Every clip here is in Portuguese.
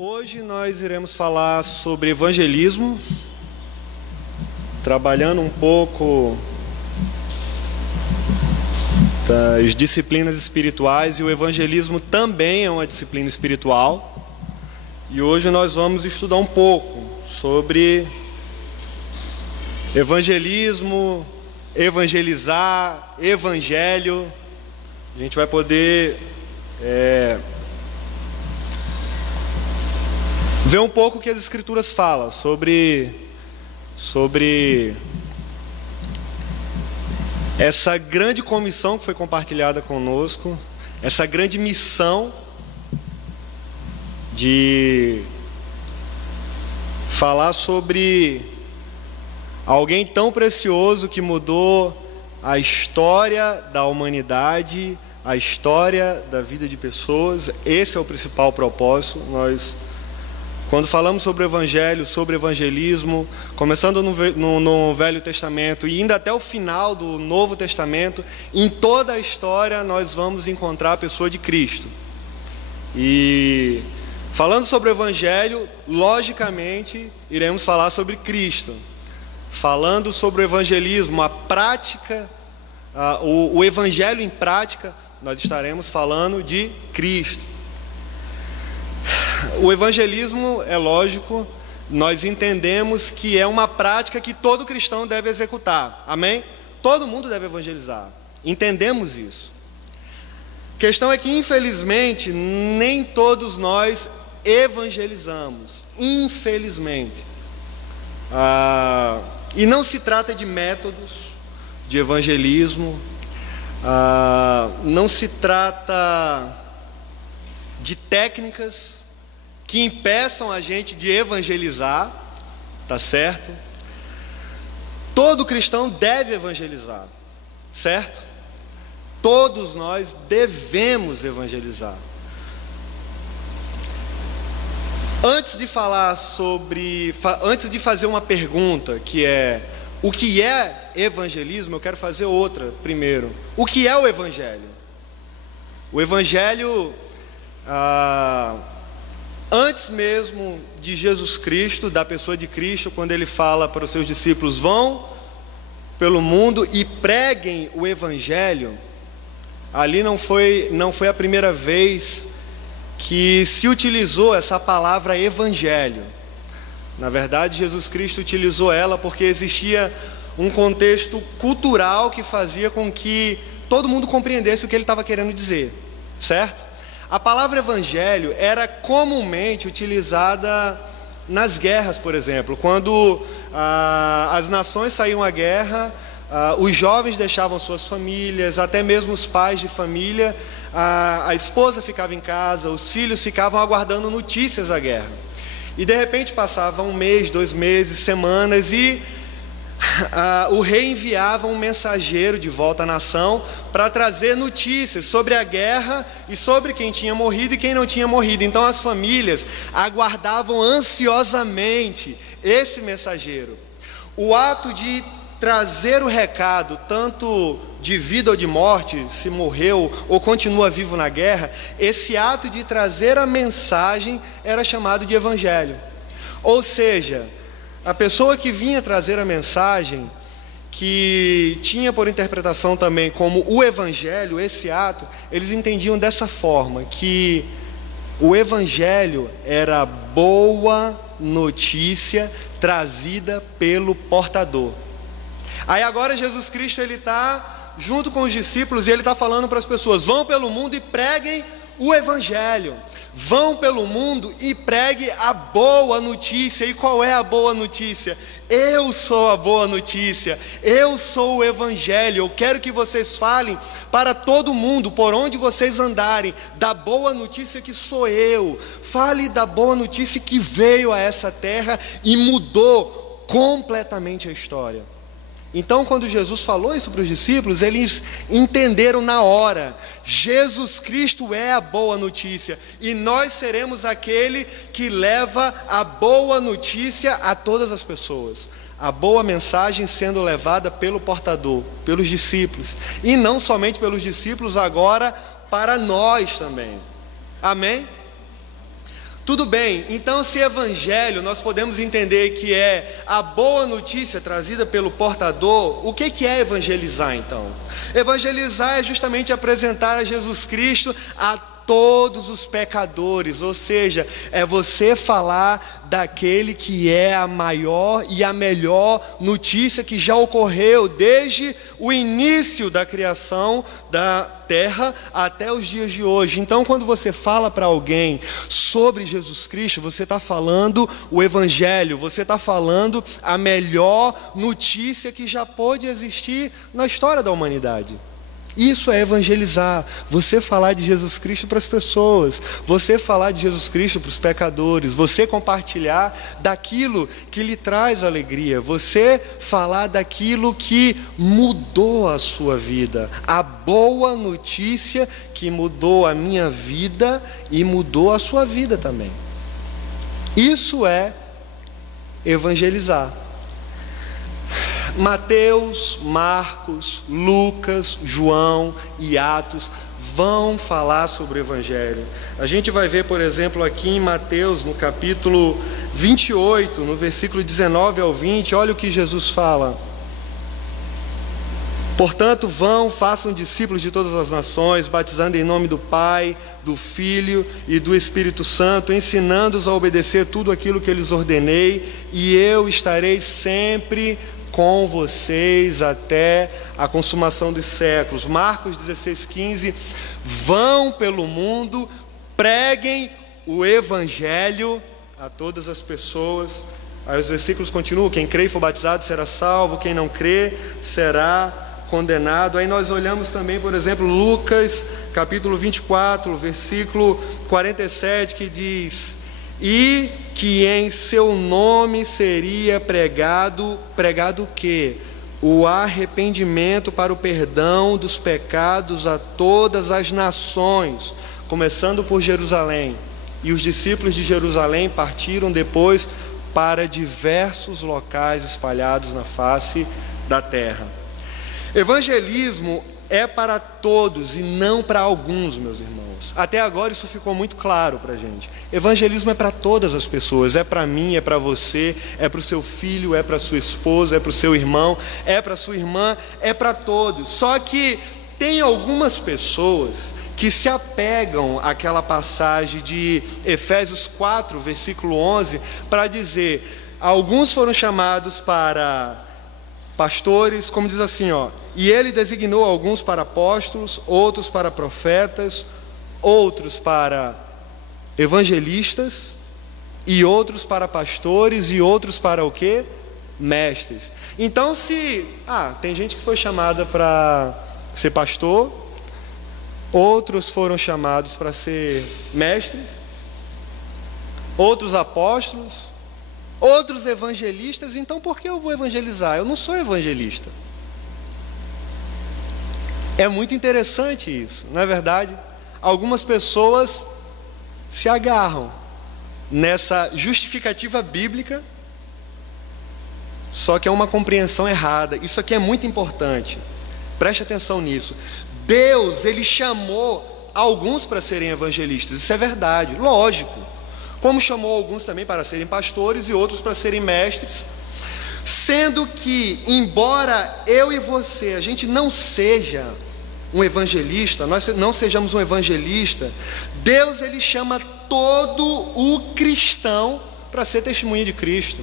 Hoje nós iremos falar sobre evangelismo, trabalhando um pouco das disciplinas espirituais, e o evangelismo também é uma disciplina espiritual. E hoje nós vamos estudar um pouco sobre evangelismo, evangelizar, evangelho. A gente vai poder ver um pouco o que as Escrituras falam sobre essa grande comissão que foi compartilhada conosco, essa grande missão de falar sobre alguém tão precioso que mudou a história da humanidade, a história da vida de pessoas. Esse é o principal propósito. Quando falamos sobre o Evangelho, sobre evangelismo, começando no Velho Testamento e indo até o final do Novo Testamento, em toda a história nós vamos encontrar a pessoa de Cristo. E falando sobre o Evangelho, logicamente iremos falar sobre Cristo. Falando sobre o evangelismo, a prática, o Evangelho em prática, nós estaremos falando de Cristo. O evangelismo, é lógico, nós entendemos que é uma prática que todo cristão deve executar, amém? Todo mundo deve evangelizar, entendemos isso. A questão é que, infelizmente, nem todos nós evangelizamos, infelizmente. E não se trata de métodos de evangelismo, não se trata de técnicas que impeçam a gente de evangelizar, tá certo? Todo cristão deve evangelizar, certo? Todos nós devemos evangelizar. Antes de fazer uma pergunta, que é o que é evangelismo, eu quero fazer outra primeiro. O que é o Evangelho? O Evangelho, antes mesmo de Jesus Cristo, da pessoa de Cristo, quando ele fala para os seus discípulos: vão pelo mundo e preguem o Evangelho, ali não foi a primeira vez que se utilizou essa palavra evangelho. Na verdade, Jesus Cristo utilizou ela porque existia um contexto cultural que fazia com que todo mundo compreendesse o que ele estava querendo dizer, certo? A palavra evangelho era comumente utilizada nas guerras, por exemplo. Quando as nações saíam à guerra, os jovens deixavam suas famílias, até mesmo os pais de família, a esposa ficava em casa, os filhos ficavam aguardando notícias da guerra. E de repente passava um mês, 2 meses, semanas, e o rei enviava um mensageiro de volta à nação para trazer notícias sobre a guerra e sobre quem tinha morrido e quem não tinha morrido. Então as famílias aguardavam ansiosamente esse mensageiro. O ato de trazer o recado, tanto de vida ou de morte, se morreu ou continua vivo na guerra, esse ato de trazer a mensagem era chamado de evangelho. Ou seja, a pessoa que vinha trazer a mensagem, que tinha por interpretação também como o evangelho, esse ato, eles entendiam dessa forma, que o evangelho era boa notícia trazida pelo portador. Aí agora Jesus Cristo, ele está junto com os discípulos e ele está falando para as pessoas: vão pelo mundo e preguem o Evangelho. Vão pelo mundo e pregue a boa notícia. E qual é a boa notícia? Eu sou a boa notícia, eu sou o Evangelho. Eu quero que vocês falem para todo mundo, por onde vocês andarem, da boa notícia que sou eu. Fale da boa notícia que veio a essa terra e mudou completamente a história. Então, quando Jesus falou isso para os discípulos, eles entenderam na hora: Jesus Cristo é a boa notícia, e nós seremos aquele que leva a boa notícia a todas as pessoas. A boa mensagem sendo levada pelo portador, pelos discípulos, e não somente pelos discípulos, agora para nós também. Amém? Tudo bem, então se evangelho nós podemos entender que é a boa notícia trazida pelo portador, o que é evangelizar então? Evangelizar é justamente apresentar a Jesus Cristo a todos os pecadores, ou seja, é você falar daquele que é a maior e a melhor notícia que já ocorreu desde o início da criação da terra até os dias de hoje. Então, quando você fala para alguém sobre Jesus Cristo, você está falando o Evangelho, você está falando a melhor notícia que já pôde existir na história da humanidade. Isso é evangelizar, você falar de Jesus Cristo para as pessoas, você falar de Jesus Cristo para os pecadores, você compartilhar daquilo que lhe traz alegria, você falar daquilo que mudou a sua vida, a boa notícia que mudou a minha vida e mudou a sua vida também. Isso é evangelizar. Mateus, Marcos, Lucas, João e Atos vão falar sobre o Evangelho. A gente vai ver, por exemplo, aqui em Mateus, no capítulo 28, no versículo 19 ao 20, olha o que Jesus fala. Portanto, vão, façam discípulos de todas as nações, batizando em nome do Pai, do Filho e do Espírito Santo, ensinando-os a obedecer tudo aquilo que eu lhes ordenei, e eu estarei sempre com vocês até a consumação dos séculos. Marcos 16:15, vão pelo mundo, preguem o Evangelho a todas as pessoas. Aí os versículos continuam, quem crê e for batizado será salvo, quem não crê será condenado. Aí nós olhamos também, por exemplo, Lucas capítulo 24, versículo 47, que diz: e que em seu nome seria pregado o quê? O arrependimento para o perdão dos pecados a todas as nações, começando por Jerusalém. E os discípulos de Jerusalém partiram depois para diversos locais espalhados na face da terra. Evangelismo é para todos e não para alguns, meus irmãos. Até agora isso ficou muito claro para a gente. Evangelismo é para todas as pessoas, é para mim, é para você, é para o seu filho, é para a sua esposa, é para o seu irmão, é para a sua irmã, é para todos. Só que tem algumas pessoas que se apegam àquela passagem de Efésios 4, versículo 11, para dizer, alguns foram chamados para pastores, como diz assim, e ele designou alguns para apóstolos, outros para profetas, outros para evangelistas, e outros para pastores, e outros para o quê? Mestres. Então tem gente que foi chamada para ser pastor, outros foram chamados para ser mestres, outros apóstolos, outros evangelistas. Então por que eu vou evangelizar? Eu não sou evangelista. É muito interessante isso, não é verdade? Algumas pessoas se agarram nessa justificativa bíblica, só que é uma compreensão errada. Isso aqui é muito importante, preste atenção nisso. Deus, Ele chamou alguns para serem evangelistas, isso é verdade, lógico. Como chamou alguns também para serem pastores e outros para serem mestres, sendo que, embora eu e você, a gente não seja um evangelista, nós não sejamos um evangelista, Deus, Ele chama todo o cristão para ser testemunha de Cristo.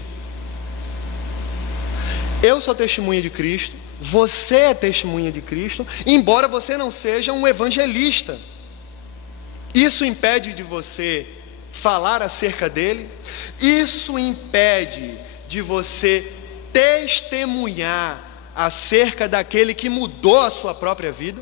Eu sou testemunha de Cristo, você é testemunha de Cristo, embora você não seja um evangelista. Isso impede de você falar acerca dele, isso impede de você testemunhar acerca daquele que mudou a sua própria vida,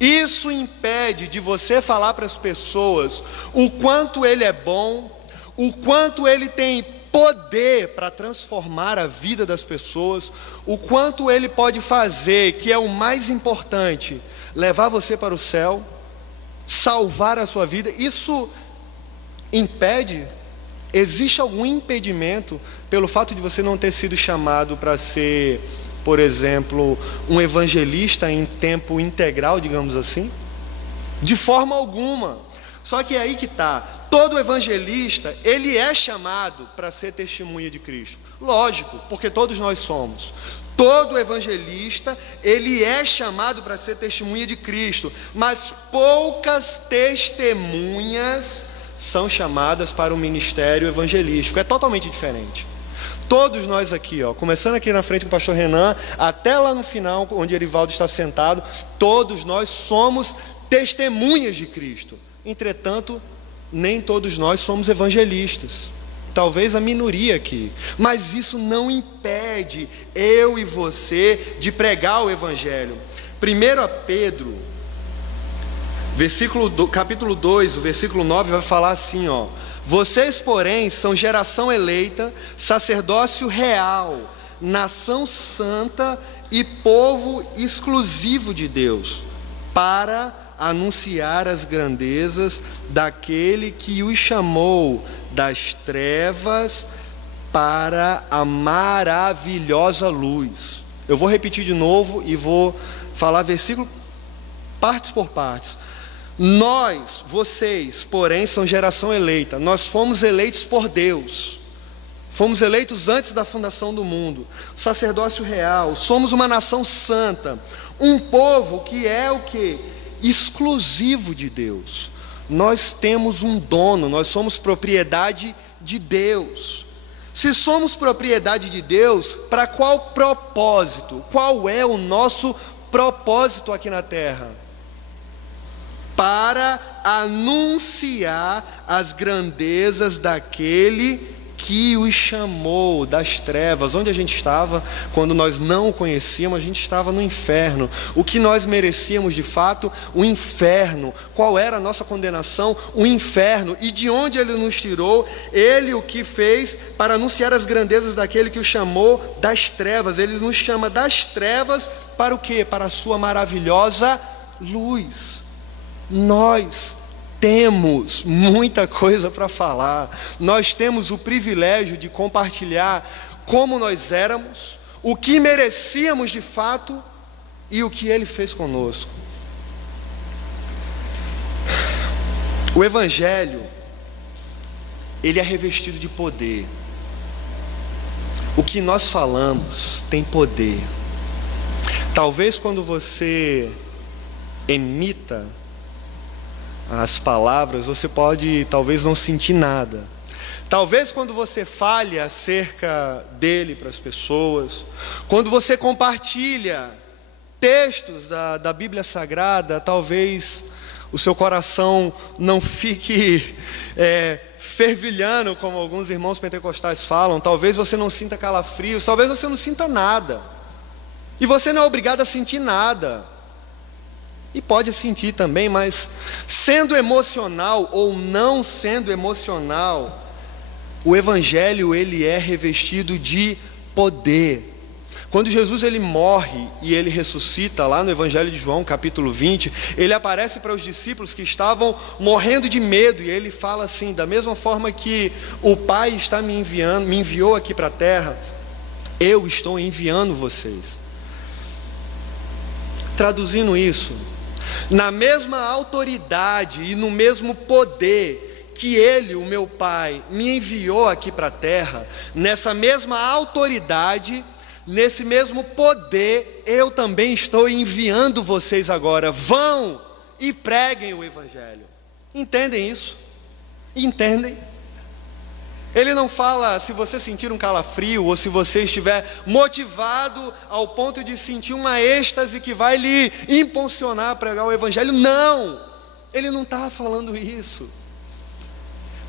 isso impede de você falar para as pessoas o quanto ele é bom, o quanto ele tem poder para transformar a vida das pessoas, o quanto ele pode fazer, que é o mais importante, levar você para o céu, salvar a sua vida. Isso impede? Existe algum impedimento pelo fato de você não ter sido chamado para ser, por exemplo, um evangelista em tempo integral, digamos assim? De forma alguma. Só que é aí que está. Todo evangelista, ele é chamado para ser testemunha de Cristo. Lógico, porque todos nós somos. Todo evangelista, ele é chamado para ser testemunha de Cristo, mas poucas testemunhas são chamadas para o ministério evangelístico. É totalmente diferente. Todos nós aqui, começando aqui na frente com o pastor Renan, até lá no final, onde Erivaldo está sentado, todos nós somos testemunhas de Cristo. Entretanto, nem todos nós somos evangelistas. Talvez a minoria aqui, mas isso não impede eu e você de pregar o evangelho. 1 Pedro, capítulo 2, o versículo 9 vai falar assim, vocês, porém, são geração eleita, sacerdócio real, nação santa e povo exclusivo de Deus, para anunciar as grandezas daquele que os chamou das trevas para a maravilhosa luz. Eu vou repetir de novo e vou falar versículo partes por partes. Nós, vocês, porém, são geração eleita. Nós fomos eleitos por Deus. Fomos eleitos antes da fundação do mundo. Sacerdócio real. Somos uma nação santa. Um povo que é o quê? Exclusivo de Deus. Nós temos um dono, nós somos propriedade de Deus. Se somos propriedade de Deus, para qual propósito? Qual é o nosso propósito aqui na terra? Para anunciar as grandezas daquele que os chamou das trevas. Onde a gente estava quando nós não o conhecíamos? A gente estava no inferno. O que nós merecíamos de fato? O inferno. Qual era a nossa condenação? O inferno. E de onde ele nos tirou? Ele o que fez para anunciar as grandezas daquele que o chamou das trevas. Ele nos chama das trevas para o quê? Para a sua maravilhosa luz. Nós temos muita coisa para falar. Nós temos o privilégio de compartilhar como nós éramos, o que merecíamos de fato e o que Ele fez conosco. O Evangelho, ele é revestido de poder. O que nós falamos tem poder. Talvez quando você emita as palavras, você pode talvez não sentir nada. Talvez quando você fale acerca dele para as pessoas, quando você compartilha textos da Bíblia Sagrada, talvez o seu coração não fique fervilhando, como alguns irmãos pentecostais falam. Talvez você não sinta calafrios, talvez você não sinta nada. E você não é obrigado a sentir nada. E pode sentir também, mas sendo emocional ou não sendo emocional, o Evangelho ele é revestido de poder. Quando Jesus ele morre e ele ressuscita, lá no Evangelho de João, capítulo 20, ele aparece para os discípulos que estavam morrendo de medo, e ele fala assim: da mesma forma que o Pai está me enviou aqui para a terra, eu estou enviando vocês. Traduzindo isso, na mesma autoridade e no mesmo poder que Ele, o meu Pai, me enviou aqui para a terra, nessa mesma autoridade, nesse mesmo poder, eu também estou enviando vocês agora. Vão e preguem o Evangelho. Entendem isso? Entendem? Ele não fala se você sentir um calafrio ou se você estiver motivado ao ponto de sentir uma êxtase que vai lhe impulsionar a pregar o Evangelho. Não! Ele não está falando isso.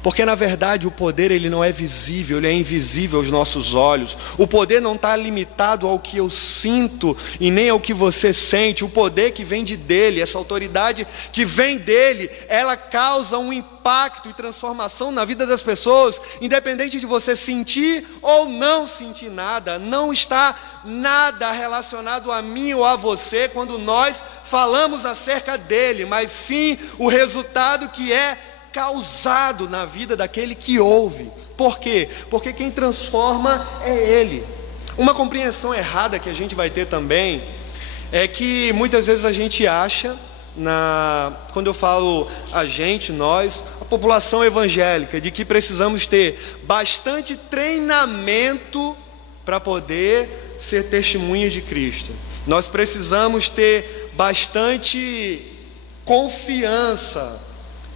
Porque na verdade o poder ele não é visível, ele é invisível aos nossos olhos. O poder não está limitado ao que eu sinto e nem ao que você sente. O poder que vem dele, essa autoridade que vem dele, ela causa um impacto e transformação na vida das pessoas, independente de você sentir ou não sentir nada. Não está nada relacionado a mim ou a você quando nós falamos acerca dele, mas sim o resultado que é causado na vida daquele que ouve. Por quê? Porque quem transforma é Ele. Uma compreensão errada que a gente vai ter também é que muitas vezes a gente acha, quando eu falo a gente, nós, a população evangélica, de que precisamos ter bastante treinamento para poder ser testemunhas de Cristo. Nós precisamos ter bastante confiança.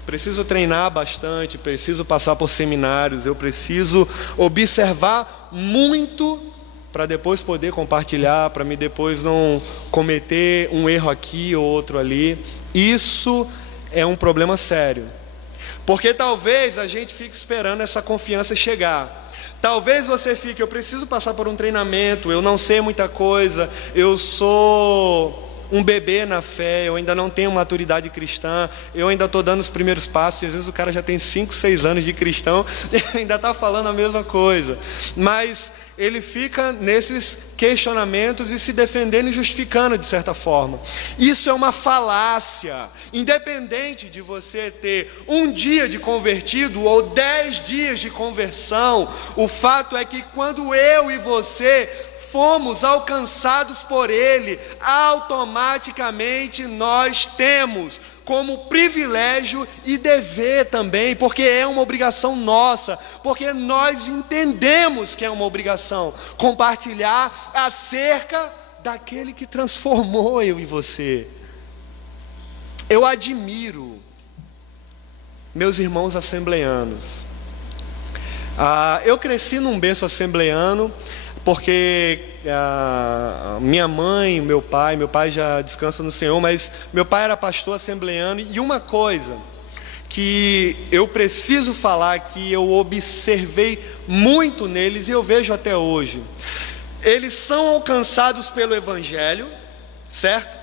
Preciso treinar bastante, preciso passar por seminários, eu preciso observar muito para depois poder compartilhar, para mim depois não cometer um erro aqui ou outro ali. Isso é um problema sério, porque talvez a gente fique esperando essa confiança chegar. Talvez você fique, eu preciso passar por um treinamento, eu não sei muita coisa, eu sou um bebê na fé, eu ainda não tenho maturidade cristã, eu ainda estou dando os primeiros passos, e às vezes o cara já tem 5, 6 anos de cristão e ainda está falando a mesma coisa, mas ele fica nesses questionamentos e se defendendo e justificando de certa forma. Isso é uma falácia. Independente de você ter um dia de convertido ou 10 dias de conversão, o fato é que quando eu e você fomos alcançados por Ele, automaticamente nós temos como privilégio e dever também, porque é uma obrigação nossa, porque nós entendemos que é uma obrigação compartilhar acerca daquele que transformou eu e você. Eu admiro meus irmãos assembleanos. Eu cresci num berço assembleano, porque minha mãe, meu pai já descansa no Senhor, mas meu pai era pastor assembleano, e uma coisa que eu preciso falar, que eu observei muito neles, e eu vejo até hoje, eles são alcançados pelo Evangelho, certo?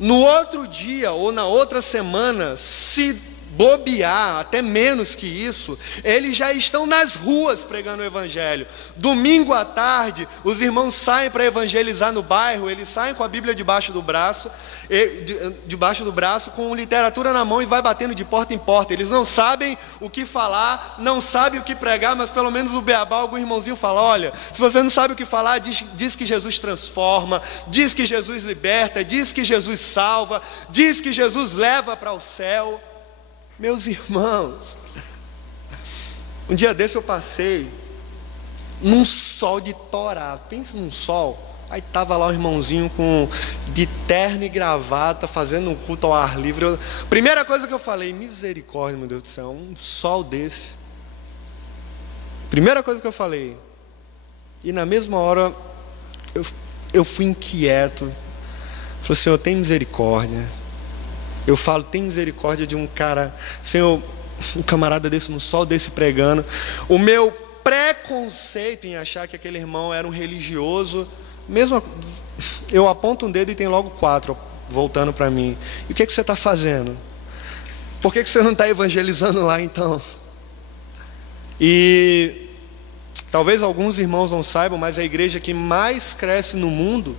No outro dia, ou na outra semana, se bobear, até menos que isso, eles já estão nas ruas pregando o Evangelho. Domingo à tarde, os irmãos saem para evangelizar no bairro, eles saem com a Bíblia debaixo do braço, com literatura na mão, e vai batendo de porta em porta. Eles não sabem o que falar, não sabem o que pregar, mas pelo menos o beabá, algum irmãozinho fala: olha, se você não sabe o que falar, diz que Jesus transforma, diz que Jesus liberta, diz que Jesus salva, diz que Jesus leva para o céu. Meus irmãos, um dia desse eu passei num sol de Torá, pensa num sol, aí estava lá o irmãozinho de terno e gravata, fazendo um culto ao ar livre. Primeira coisa que eu falei: misericórdia, meu Deus do céu, um sol desse. Primeira coisa que eu falei. E na mesma hora eu fui inquieto. Falei: Senhor, tem misericórdia. Eu falo, tem misericórdia de um cara, Senhor, um camarada desse, no sol desse pregando. O meu preconceito em achar que aquele irmão era um religioso, mesmo eu aponto um dedo e tem logo 4 voltando para mim. E o que você está fazendo? Por que você não está evangelizando lá então? E talvez alguns irmãos não saibam, mas a igreja que mais cresce no mundo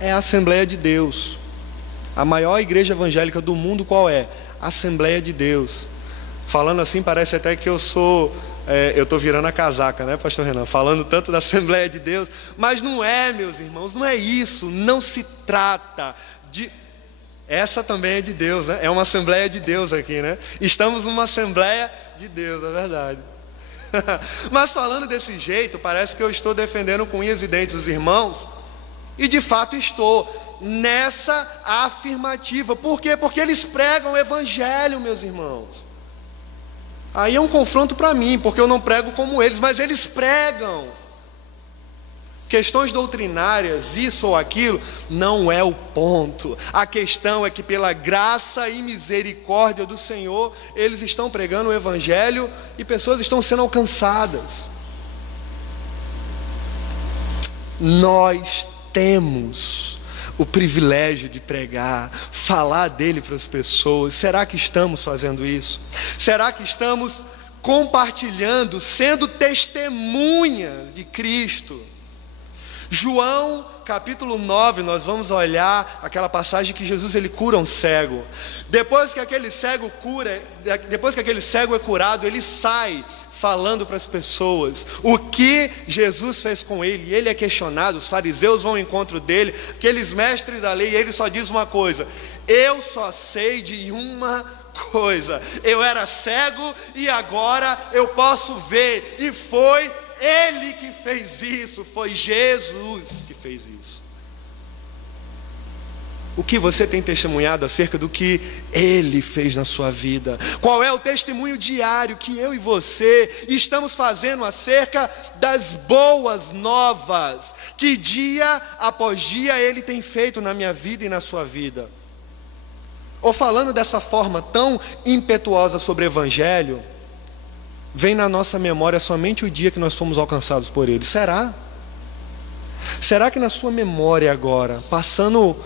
é a Assembleia de Deus. A maior igreja evangélica do mundo qual é? A Assembleia de Deus. Falando assim parece até que eu estou virando a casaca, né, pastor Renan? Falando tanto da Assembleia de Deus, mas não é, meus irmãos, não é isso. Não se trata de... Essa também é de Deus, né? É uma Assembleia de Deus aqui, né? Estamos numa Assembleia de Deus, é verdade. Mas falando desse jeito, parece que eu estou defendendo com unhas e dentes os irmãos, e de fato estou nessa afirmativa. Por quê? Porque eles pregam o Evangelho, meus irmãos. Aí é um confronto para mim, porque eu não prego como eles, mas eles pregam. Questões doutrinárias, isso ou aquilo, não é o ponto. A questão é que pela graça e misericórdia do Senhor, eles estão pregando o Evangelho e pessoas estão sendo alcançadas. Nós temos o privilégio de pregar, falar dele para as pessoas. Será que estamos fazendo isso? Será que estamos compartilhando, sendo testemunhas de Cristo? João capítulo 9, nós vamos olhar aquela passagem que Jesus ele cura um cego. Depois que aquele cego é curado, ele sai falando para as pessoas o que Jesus fez com ele. E ele é questionado, os fariseus vão ao encontro dele, aqueles mestres da lei, e ele só diz uma coisa: eu só sei de uma coisa, eu era cego e agora eu posso ver. E foi Ele que fez isso, foi Jesus que fez isso. O que você tem testemunhado acerca do que Ele fez na sua vida? Qual é o testemunho diário que eu e você estamos fazendo acerca das boas novas que dia após dia Ele tem feito na minha vida e na sua vida? Ou falando dessa forma tão impetuosa sobre o Evangelho, vem na nossa memória somente o dia que nós fomos alcançados por Ele. Será? Será que na sua memória agora, passando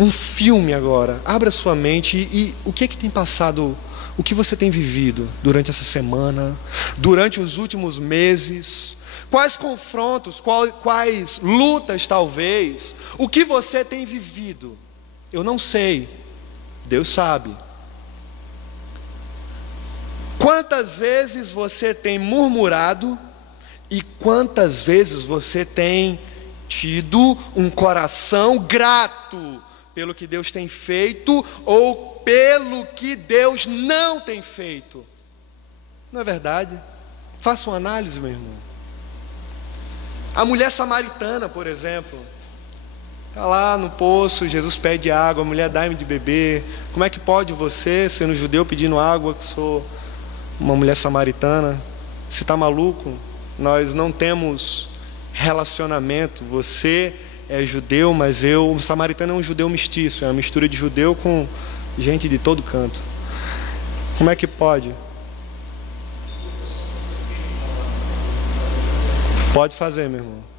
um filme agora, abra sua mente e o que tem passado, o que você tem vivido durante essa semana, durante os últimos meses, quais confrontos, quais lutas talvez, o que você tem vivido? Eu não sei, Deus sabe. Quantas vezes você tem murmurado e quantas vezes você tem tido um coração grato pelo que Deus tem feito ou pelo que Deus não tem feito? Não é verdade? Faça uma análise, meu irmão. A mulher samaritana, por exemplo, está lá no poço, Jesus pede água, a mulher dá-me de beber. Como é que pode você, sendo judeu, pedindo água, que sou uma mulher samaritana? Você está maluco? Nós não temos relacionamento. Você é judeu, mas o samaritano é um judeu mestiço, é uma mistura de judeu com gente de todo canto. Como é que pode? Pode fazer, meu irmão.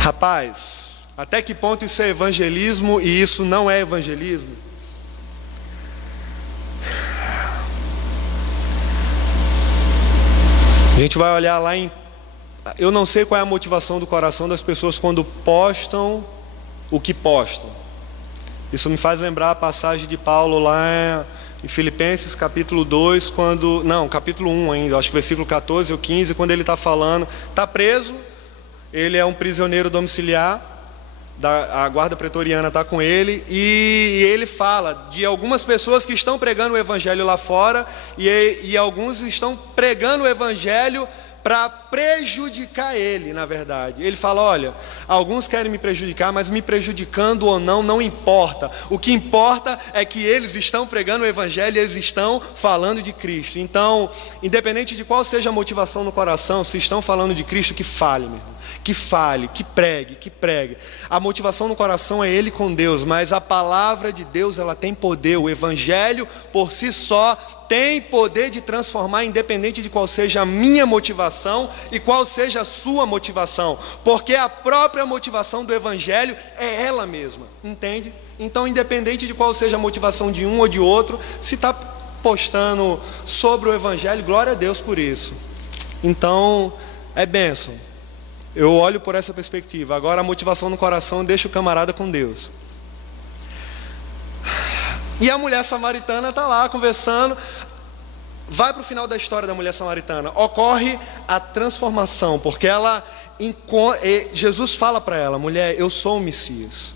Rapaz, até que ponto isso é evangelismo e isso não é evangelismo? A gente vai olhar lá em... Eu não sei qual é a motivação do coração das pessoas quando postam o que postam. Isso me faz lembrar a passagem de Paulo lá em Filipenses capítulo 2, capítulo 1 ainda, acho que versículo 14 ou 15, quando ele está falando, está preso, ele é um prisioneiro domiciliar, a guarda pretoriana está com ele, e ele fala de algumas pessoas que estão pregando o evangelho lá fora, e alguns estão pregando o evangelho para prejudicar ele, na verdade. Ele fala: olha, alguns querem me prejudicar, mas me prejudicando ou não importa. O que importa é que eles estão pregando o evangelho e eles estão falando de Cristo. Então, independente de qual seja a motivação no coração, se estão falando de Cristo, que fale, meu irmão. Que fale, que pregue. A motivação no coração é ele com Deus, mas a palavra de Deus, ela tem poder. O evangelho por si só tem poder de transformar, independente de qual seja a minha motivação e qual seja a sua motivação, porque a própria motivação do evangelho é ela mesma, entende? Então, independente de qual seja a motivação de um ou de outro, se está postando sobre o evangelho, glória a Deus por isso. Então, é bênção. Eu olho por essa perspectiva. Agora, a motivação no coração deixa o camarada com Deus. E a mulher samaritana está lá conversando. Vai para o final da história da mulher samaritana. Ocorre a transformação, porque Jesus fala para ela: mulher, eu sou o Messias.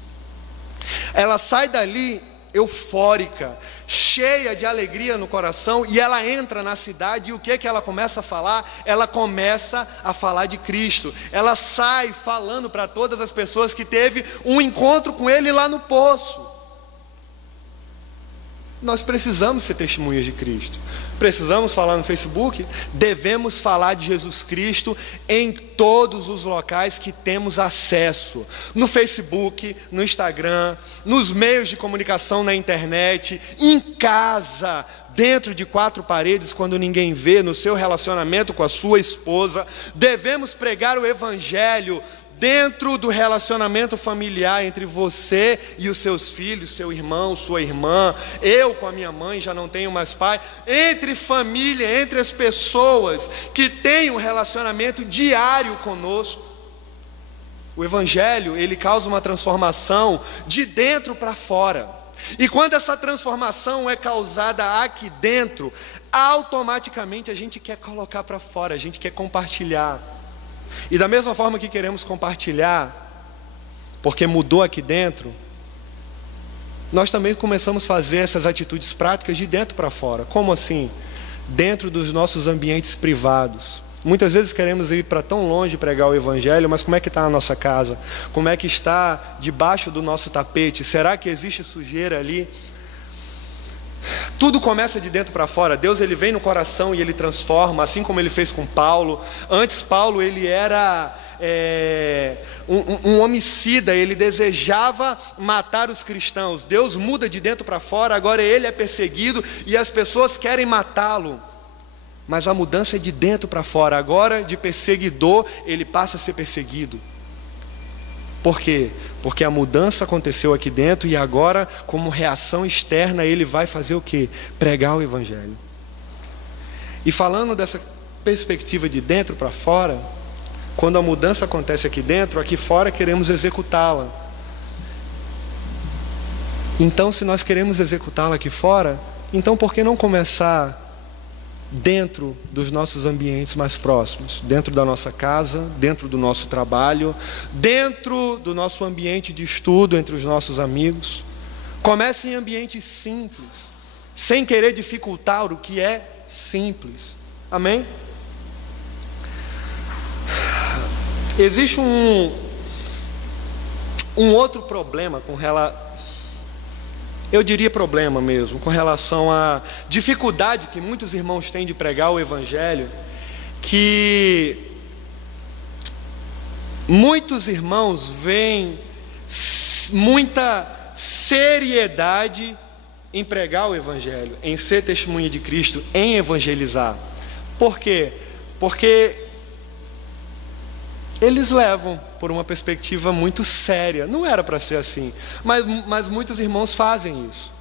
Ela sai dali eufórica, cheia de alegria no coração, e ela entra na cidade, e o que ela começa a falar? Ela começa a falar de Cristo. Ela sai falando para todas as pessoas que teve um encontro com Ele lá no poço. Nós precisamos ser testemunhas de Cristo. Precisamos falar no Facebook? Devemos falar de Jesus Cristo em todos os locais que temos acesso. No Facebook, no Instagram, nos meios de comunicação na internet, em casa, dentro de quatro paredes, quando ninguém vê, no seu relacionamento com a sua esposa. Devemos pregar o evangelho dentro do relacionamento familiar entre você e os seus filhos, seu irmão, sua irmã, eu com a minha mãe já não tenho mais pai, entre família, entre as pessoas que têm um relacionamento diário conosco. O Evangelho, ele causa uma transformação de dentro para fora. E quando essa transformação é causada aqui dentro, automaticamente a gente quer colocar para fora, a gente quer compartilhar. E da mesma forma que queremos compartilhar, porque mudou aqui dentro, nós também começamos a fazer essas atitudes práticas de dentro para fora. Como assim? Dentro dos nossos ambientes privados. Muitas vezes queremos ir para tão longe pregar o Evangelho, mas como é que está a nossa casa? Como é que está debaixo do nosso tapete? Será que existe sujeira ali? Tudo começa de dentro para fora. Deus, ele vem no coração e ele transforma, assim como ele fez com Paulo. Antes Paulo, ele era um homicida, ele desejava matar os cristãos. Deus muda de dentro para fora, agora ele é perseguido e as pessoas querem matá-lo. Mas a mudança é de dentro para fora. Agora, de perseguidor, ele passa a ser perseguido. Por quê? Porque a mudança aconteceu aqui dentro e agora, como reação externa, ele vai fazer o quê? Pregar o Evangelho. E falando dessa perspectiva de dentro para fora, quando a mudança acontece aqui dentro, aqui fora queremos executá-la. Então, se nós queremos executá-la aqui fora, então por que não começar dentro dos nossos ambientes mais próximos, dentro da nossa casa, dentro do nosso trabalho, dentro do nosso ambiente de estudo entre os nossos amigos? Comece em ambientes simples, sem querer dificultar o que é simples. Amém? Existe um outro problema com relação, eu diria problema mesmo, com relação à dificuldade que muitos irmãos têm de pregar o Evangelho, que muitos irmãos veem muita seriedade em pregar o Evangelho, em ser testemunha de Cristo, em evangelizar. Por quê? Porque eles levam por uma perspectiva muito séria. Não era para ser assim, mas muitos irmãos fazem isso.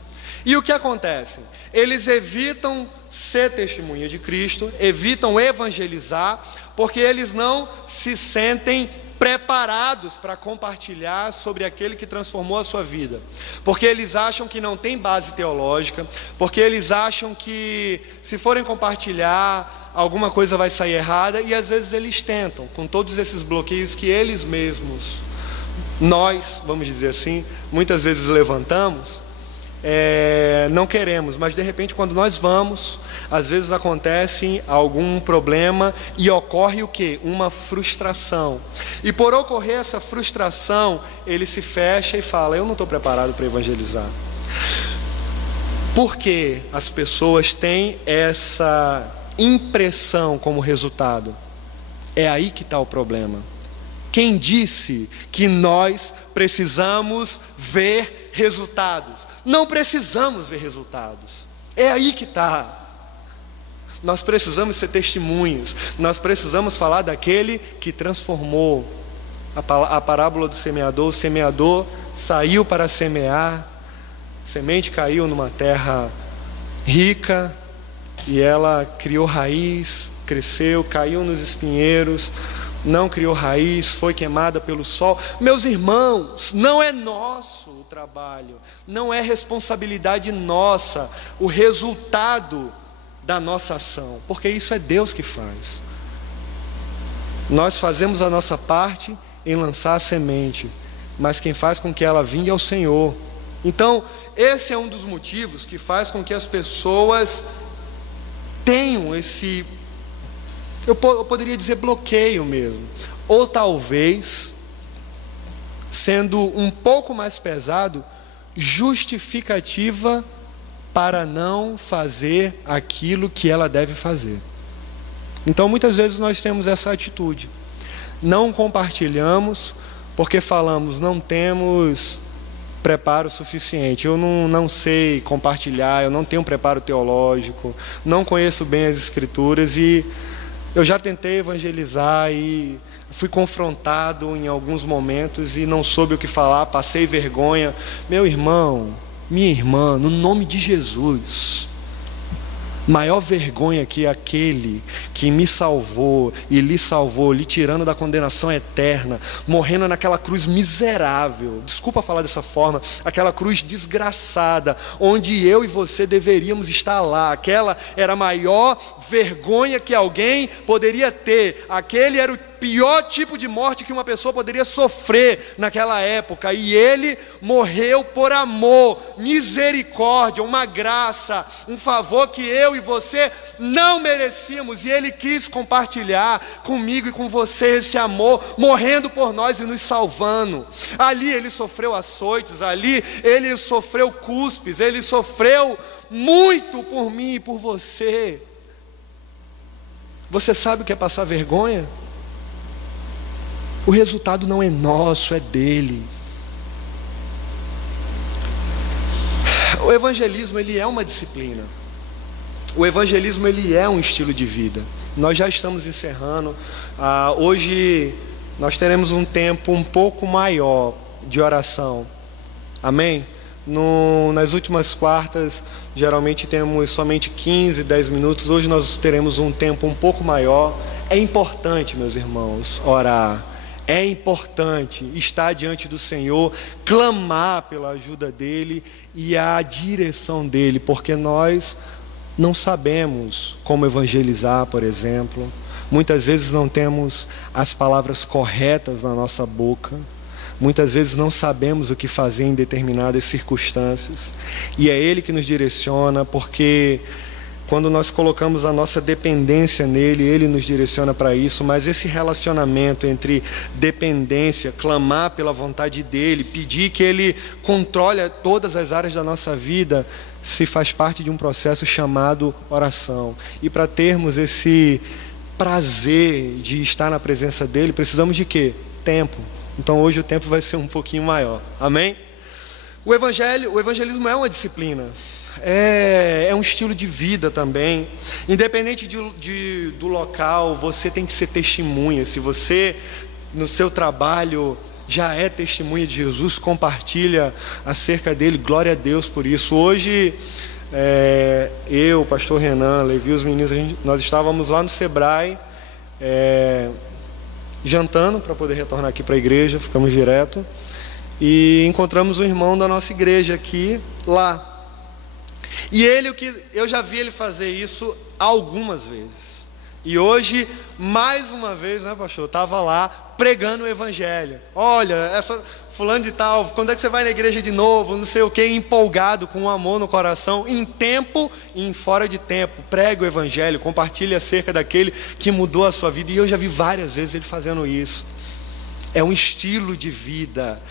E o que acontece? Eles evitam ser testemunha de Cristo, evitam evangelizar, porque eles não se sentem preparados para compartilhar sobre aquele que transformou a sua vida, porque eles acham que não tem base teológica, porque eles acham que se forem compartilhar, alguma coisa vai sair errada, e às vezes eles tentam, com todos esses bloqueios que eles mesmos, nós, vamos dizer assim, muitas vezes levantamos, não queremos, mas de repente quando nós vamos, às vezes acontece algum problema e ocorre o quê? Uma frustração. E por ocorrer essa frustração, ele se fecha e fala: eu não estou preparado para evangelizar. Porque as pessoas têm essa impressão como resultado. É aí que está o problema. Quem disse que nós precisamos ver resultados? Não precisamos ver resultados. É aí que está. Nós precisamos ser testemunhas. Nós precisamos falar daquele que transformou. A parábola do semeador. O semeador saiu para semear. A semente caiu numa terra rica e ela criou raiz, cresceu, caiu nos espinheiros. Não criou raiz, foi queimada pelo sol. Meus irmãos, não é nosso o trabalho, não é responsabilidade nossa o resultado da nossa ação, porque isso é Deus que faz. Nós fazemos a nossa parte em lançar a semente, mas quem faz com que ela vingue é o Senhor. Então, esse é um dos motivos que faz com que as pessoas tenham esse, eu poderia dizer, bloqueio mesmo. Ou talvez, sendo um pouco mais pesado, justificativa para não fazer aquilo que ela deve fazer. Então muitas vezes nós temos essa atitude. Não compartilhamos porque falamos: não temos preparo suficiente, eu não sei compartilhar, eu não tenho preparo teológico, não conheço bem as Escrituras, e Eu já tentei evangelizar e fui confrontado em alguns momentos e não soube o que falar, passei vergonha. Meu irmão, minha irmã, no nome de Jesus, maior vergonha que aquele que me salvou e lhe salvou, lhe tirando da condenação eterna, morrendo naquela cruz miserável, desculpa falar dessa forma, aquela cruz desgraçada, onde eu e você deveríamos estar lá. Aquela era a maior vergonha que alguém poderia ter. Aquele era o pior tipo de morte que uma pessoa poderia sofrer naquela época, e ele morreu por amor, misericórdia, uma graça, um favor que eu e você não merecíamos, e ele quis compartilhar comigo e com você esse amor, morrendo por nós e nos salvando. Ali ele sofreu açoites, ali ele sofreu cuspes, ele sofreu muito por mim e por você. Você sabe o que é passar vergonha? O resultado não é nosso, é dele. O evangelismo, ele é uma disciplina. O evangelismo, ele é um estilo de vida. Nós já estamos encerrando. Hoje nós teremos um tempo um pouco maior de oração. Amém? Nas últimas quartas, geralmente temos somente 15, 10 minutos. Hoje nós teremos um tempo um pouco maior. É importante, meus irmãos, orar. É importante estar diante do Senhor, clamar pela ajuda dEle e a direção dEle, porque nós não sabemos como evangelizar, por exemplo. Muitas vezes não temos as palavras corretas na nossa boca. Muitas vezes não sabemos o que fazer em determinadas circunstâncias. E é Ele que nos direciona, porque quando nós colocamos a nossa dependência nele, ele nos direciona para isso. Mas esse relacionamento entre dependência, clamar pela vontade dele, pedir que ele controle todas as áreas da nossa vida, se faz parte de um processo chamado oração. E para termos esse prazer de estar na presença dele, precisamos de quê? Tempo. Então hoje o tempo vai ser um pouquinho maior. Amém? O evangelismo é uma disciplina. É um estilo de vida também. Independente do local, você tem que ser testemunha. Se você, no seu trabalho, já é testemunha de Jesus, compartilha acerca dele, glória a Deus por isso. Hoje, eu, o pastor Renan, Levi, os meninos, nós estávamos lá no Sebrae, jantando para poder retornar aqui para a igreja, ficamos direto, e encontramos um irmão da nossa igreja aqui, lá. E eu já vi ele fazer isso algumas vezes. E hoje, mais uma vez, né, pastor? Estava lá pregando o evangelho. Olha, essa fulano de tal, quando é que você vai na igreja de novo? Não sei o que, empolgado, com amor no coração, em tempo e em fora de tempo. Prega o evangelho, compartilha acerca daquele que mudou a sua vida. E eu já vi várias vezes ele fazendo isso. É um estilo de vida,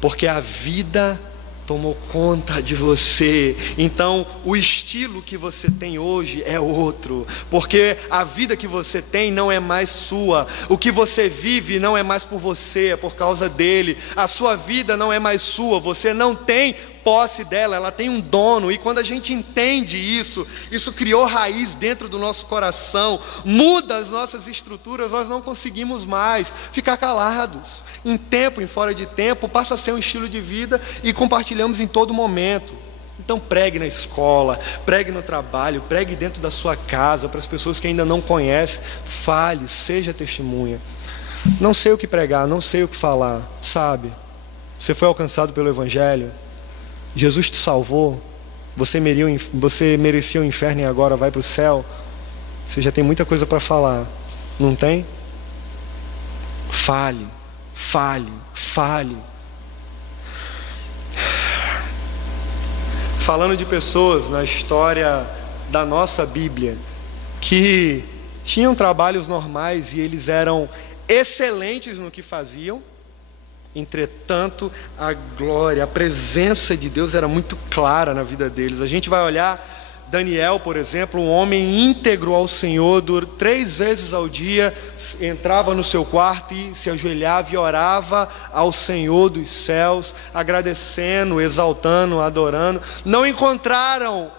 porque a vida tomou conta de você. Então o estilo que você tem hoje é outro, porque a vida que você tem não é mais sua. O que você vive não é mais por você, é por causa dele. A sua vida não é mais sua, você não tem posse dela, ela tem um dono. E quando a gente entende isso criou raiz dentro do nosso coração, muda as nossas estruturas. Nós não conseguimos mais ficar calados. Em tempo, em fora de tempo, passa a ser um estilo de vida e compartilhamos em todo momento. Então pregue na escola, pregue no trabalho, pregue dentro da sua casa, para as pessoas que ainda não conhecem. Fale, seja testemunha. Não sei o que pregar, não sei o que falar, sabe? Você foi alcançado pelo evangelho, Jesus te salvou, você merecia o inferno e agora vai para o céu. Você já tem muita coisa para falar, não tem? Fale, fale, fale. Falando de pessoas na história da nossa Bíblia que tinham trabalhos normais e eles eram excelentes no que faziam, entretanto a glória, a presença de Deus era muito clara na vida deles. A gente vai olhar Daniel, por exemplo, um homem íntegro ao Senhor, 3 vezes ao dia entrava no seu quarto e se ajoelhava e orava ao Senhor dos céus, agradecendo, exaltando, adorando. Não encontraram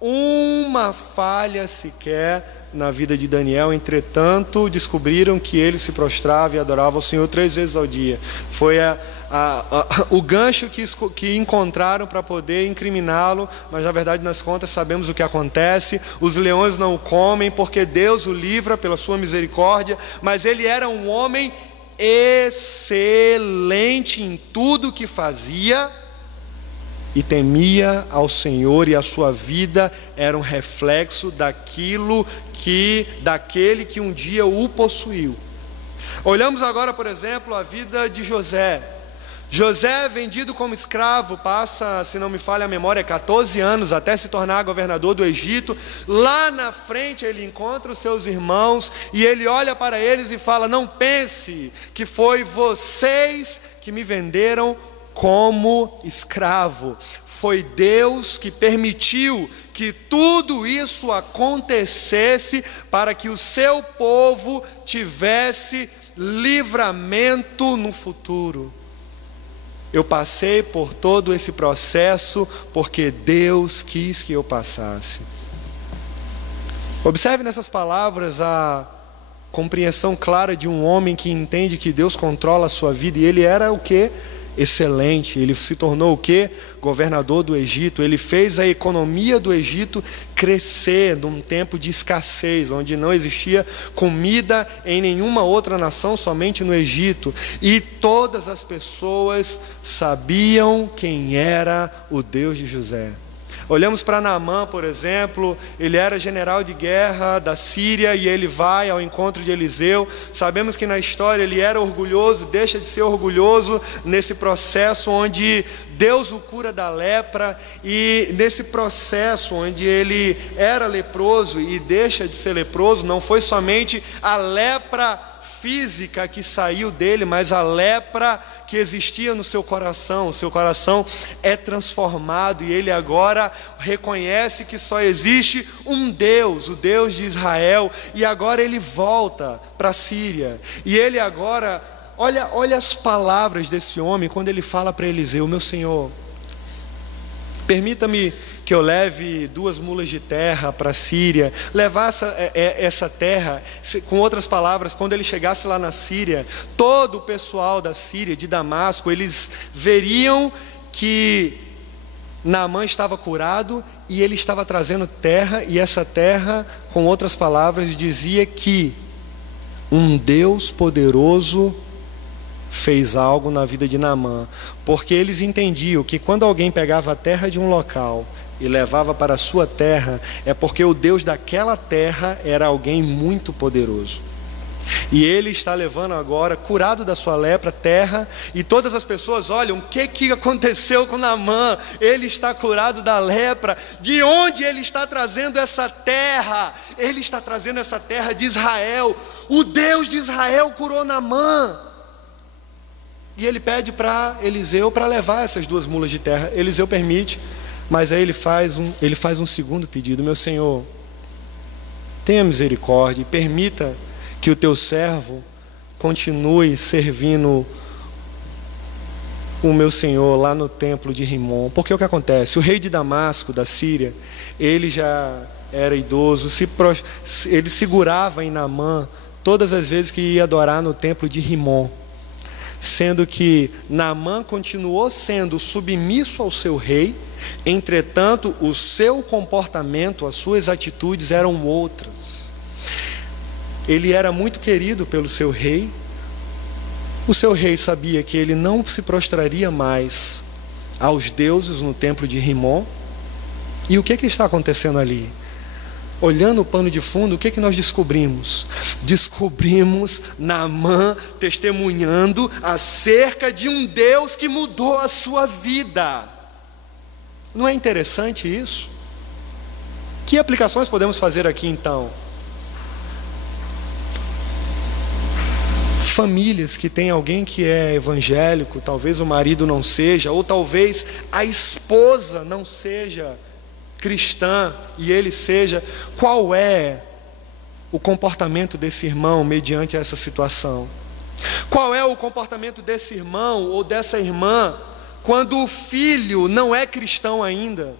uma falha sequer na vida de Daniel. Entretanto, descobriram que ele se prostrava e adorava ao Senhor 3 vezes ao dia. Foi o gancho que encontraram para poder incriminá-lo, mas na verdade, nas contas, sabemos o que acontece. Os leões não o comem, porque Deus o livra pela sua misericórdia, mas ele era um homem excelente em tudo que fazia, e temia ao Senhor, e a sua vida era um reflexo daquele que um dia o possuiu. Olhamos agora, por exemplo, a vida de José. José, vendido como escravo, passa, se não me falha a memória, 14 anos até se tornar governador do Egito. Lá na frente ele encontra os seus irmãos e ele olha para eles e fala: não pense que foi vocês que me venderam como escravo. Foi Deus que permitiu que tudo isso acontecesse para que o seu povo tivesse livramento no futuro. Eu passei por todo esse processo porque Deus quis que eu passasse. Observe nessas palavras a compreensão clara de um homem que entende que Deus controla a sua vida, e ele era o quê? Excelente. Ele se tornou o quê? Governador do Egito. Ele fez a economia do Egito crescer num tempo de escassez, onde não existia comida em nenhuma outra nação, somente no Egito. E todas as pessoas sabiam quem era o Deus de José. Olhamos para Naamã, por exemplo. Ele era general de guerra da Síria e ele vai ao encontro de Eliseu. Sabemos que na história ele era orgulhoso, deixa de ser orgulhoso nesse processo onde Deus o cura da lepra, e nesse processo onde ele era leproso e deixa de ser leproso, não foi somente a lepra física que saiu dele, mas a lepra que existia no seu coração. O seu coração é transformado e ele agora reconhece que só existe um Deus, o Deus de Israel, e agora ele volta para a Síria. E ele agora, olha as palavras desse homem quando ele fala para Eliseu: meu senhor, permita-me que eu leve 2 mulas de terra para a Síria, levar essa terra. Com outras palavras, quando ele chegasse lá na Síria, todo o pessoal da Síria, de Damasco, eles veriam que Naamã estava curado e ele estava trazendo terra, e essa terra, com outras palavras, dizia que um Deus poderoso fez algo na vida de Naamã, porque eles entendiam que quando alguém pegava a terra de um local e levava para a sua terra, é porque o Deus daquela terra era alguém muito poderoso. E ele está levando agora, curado da sua lepra, terra, e todas as pessoas olham: o que aconteceu com Naamã? Ele está curado da lepra. De onde ele está trazendo essa terra? Ele está trazendo essa terra de Israel. O Deus de Israel curou Naamã. E ele pede para Eliseu para levar essas 2 mulas de terra. Eliseu permite, mas aí ele faz um segundo pedido: meu senhor, tenha misericórdia e permita que o teu servo continue servindo o meu senhor lá no templo de Rimon. Porque o que acontece? O rei de Damasco, da Síria, ele já era idoso, ele segurava em Naamã todas as vezes que ia adorar no templo de Rimon, sendo que Naamã continuou sendo submisso ao seu rei. Entretanto, o seu comportamento, as suas atitudes eram outras. Ele era muito querido pelo seu rei. O seu rei sabia que ele não se prostraria mais aos deuses no templo de Rimon. E o que está acontecendo ali? Olhando o pano de fundo, o que nós descobrimos? Descobrimos Naamã testemunhando acerca de um Deus que mudou a sua vida. Não é interessante isso? Que aplicações podemos fazer aqui então? Famílias que têm alguém que é evangélico, talvez o marido não seja, ou talvez a esposa não seja cristã e ele seja. Qual é o comportamento desse irmão mediante essa situação? Qual é o comportamento desse irmão ou dessa irmã quando o filho não é cristão ainda?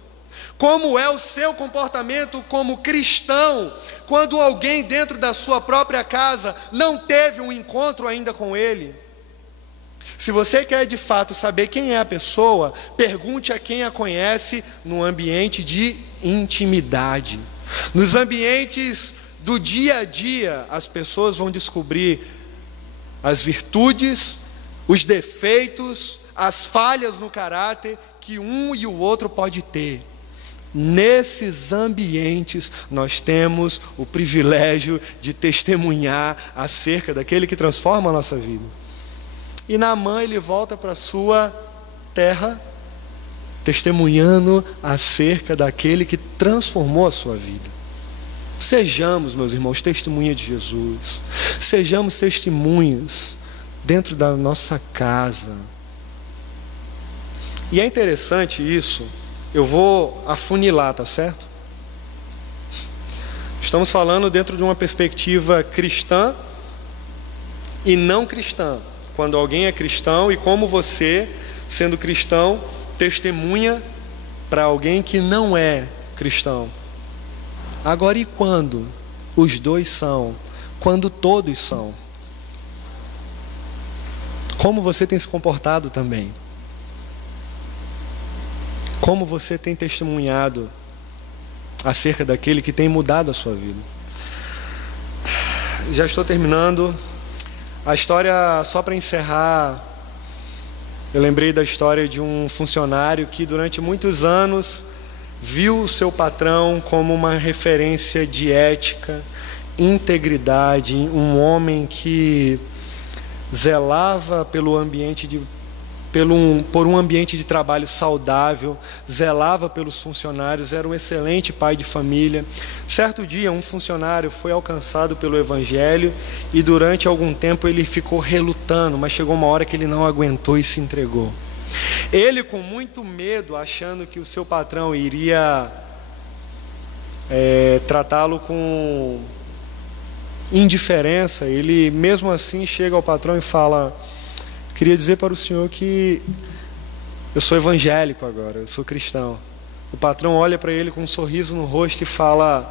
Como é o seu comportamento como cristão, quando alguém dentro da sua própria casa não teve um encontro ainda com Ele? Se você quer de fato saber quem é a pessoa, pergunte a quem a conhece no ambiente de intimidade. Nos ambientes do dia a dia, as pessoas vão descobrir as virtudes, os defeitos, as falhas no caráter que um e o outro pode ter. Nesses ambientes, nós temos o privilégio de testemunhar acerca daquele que transforma a nossa vida. E Naamã, ele volta para a sua terra, testemunhando acerca daquele que transformou a sua vida. Sejamos, meus irmãos, testemunha de Jesus. Sejamos testemunhas dentro da nossa casa. E é interessante isso. Eu vou afunilar, tá certo? Estamos falando dentro de uma perspectiva cristã e não cristã. Quando alguém é cristão e como você, sendo cristão, testemunha para alguém que não é cristão. Agora, e quando os dois são? Quando todos são? Como você tem se comportado também? Como você tem testemunhado acerca daquele que tem mudado a sua vida? Já estou terminando. A história, só para encerrar, eu lembrei da história de um funcionário que durante muitos anos viu o seu patrão como uma referência de ética, integridade, um homem que zelava pelo ambiente por um ambiente de trabalho saudável, zelava pelos funcionários, era um excelente pai de família. Certo dia, um funcionário foi alcançado pelo Evangelho e durante algum tempo ele ficou relutando, mas chegou uma hora que ele não aguentou e se entregou. Ele, com muito medo, achando que o seu patrão iria tratá-lo com indiferença, ele mesmo assim chega ao patrão e fala: queria dizer para o senhor que eu sou evangélico agora, eu sou cristão. O patrão olha para ele com um sorriso no rosto e fala: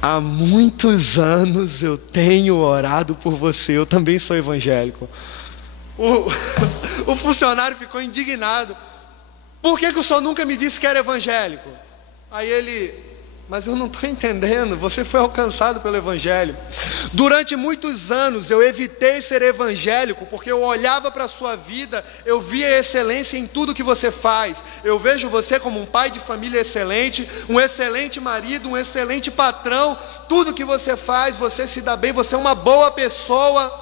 há muitos anos eu tenho orado por você, eu também sou evangélico. O funcionário ficou indignado. Por que o senhor nunca me disse que era evangélico? Aí ele: mas eu não estou entendendo, você foi alcançado pelo Evangelho. Durante muitos anos eu evitei ser evangélico, porque eu olhava para a sua vida, eu via excelência em tudo que você faz. Eu vejo você como um pai de família excelente, um excelente marido, um excelente patrão. Tudo que você faz, você se dá bem, você é uma boa pessoa.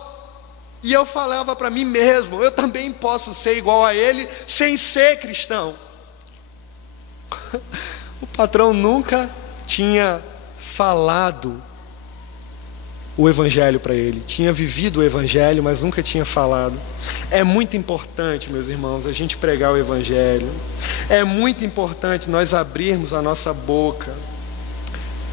E eu falava para mim mesmo: eu também posso ser igual a ele, sem ser cristão. O patrão nunca tinha falado o Evangelho para ele, tinha vivido o Evangelho, mas nunca tinha falado. É muito importante, meus irmãos, a gente pregar o Evangelho. É muito importante nós abrirmos a nossa boca.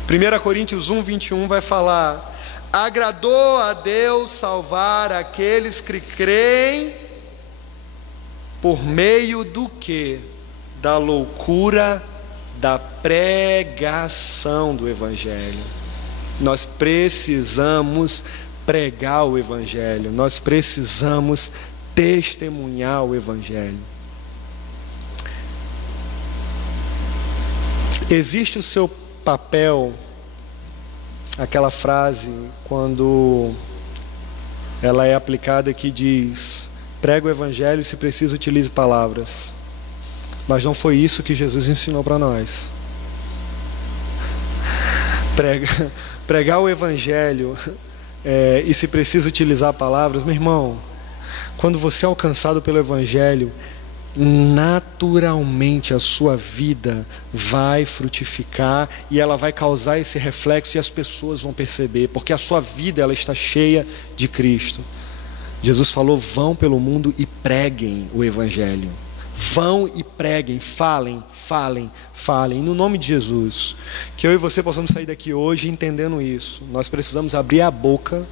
1 Coríntios 1:21 vai falar: agradou a Deus salvar aqueles que creem por meio do quê? Da loucura da pregação do Evangelho. Nós precisamos pregar o Evangelho, nós precisamos testemunhar o Evangelho. Existe o seu papel, aquela frase, quando ela é aplicada, que diz: prega o Evangelho, se preciso utilize palavras. Mas não foi isso que Jesus ensinou para nós. Pregar o Evangelho e se precisa utilizar palavras, meu irmão, quando você é alcançado pelo Evangelho, naturalmente a sua vida vai frutificar e ela vai causar esse reflexo e as pessoas vão perceber, porque a sua vida ela está cheia de Cristo. Jesus falou: vão pelo mundo e preguem o Evangelho. Vão e preguem, falem, no nome de Jesus. Que eu e você possamos sair daqui hoje entendendo isso. Nós precisamos abrir a boca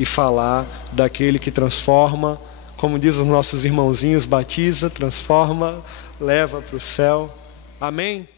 e falar daquele que transforma, como diz os nossos irmãozinhos, batiza, transforma, leva para o céu. Amém?